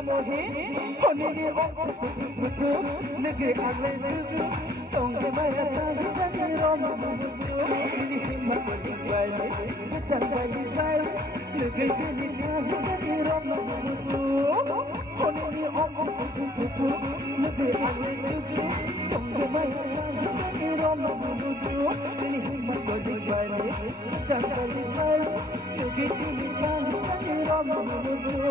Tamo hi, honey om kutu, negeri agle tuju, tong kemaya tani rom tuju, ini himmat berdikbai, kecan berdikbai, negeri ini tani rom tuju, honey om kutu, negeri agle tuju, tong kemaya tani rom tuju, ini himmat berdikbai, kecan berdikbai, negeri ini tani rom tuju.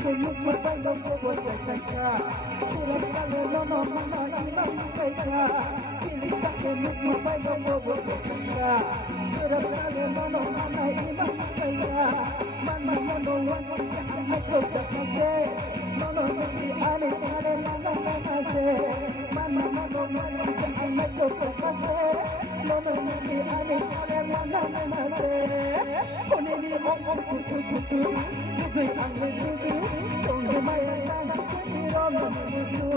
Look what I love for what I can. Shut up, Salama, Mama, Imam, Kaita. Look what I love for what I can. Shut up, Salama, Mama, Imam, Kaita. Mama, no one to get my coat up my day. Mama, Mama, say. Mama, no one to get my coat up my day. Mama, Mama, say. Only one to look at me. Don't my hand, rom tuju,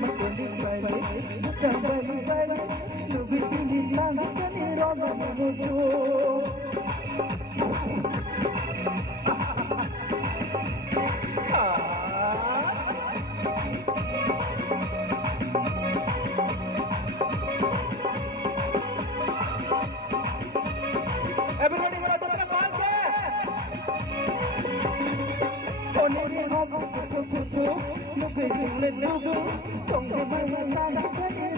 makundi bayi, macam bayi, lebih tinggi lagi jadi rom tuju. Everybody, what are the fans? Only home to look at you, look don't go by my mind,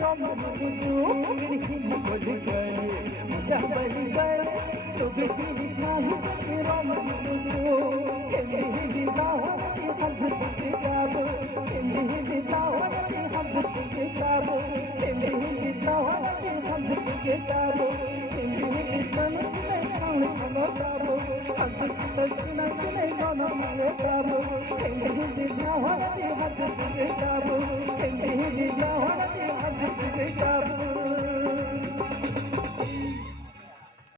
rom tuju, ini himmat berdikbai, macam bayi, look at me, rom tuju, ini tahu, hamzat kabu, ini tahu, hamzat kabu, ini tahu, hamzat kabu, ini tahu, kabu, hamzat kabu, kabu, ini tahu, hamzat kabu, ini tahu, hamzat kabu.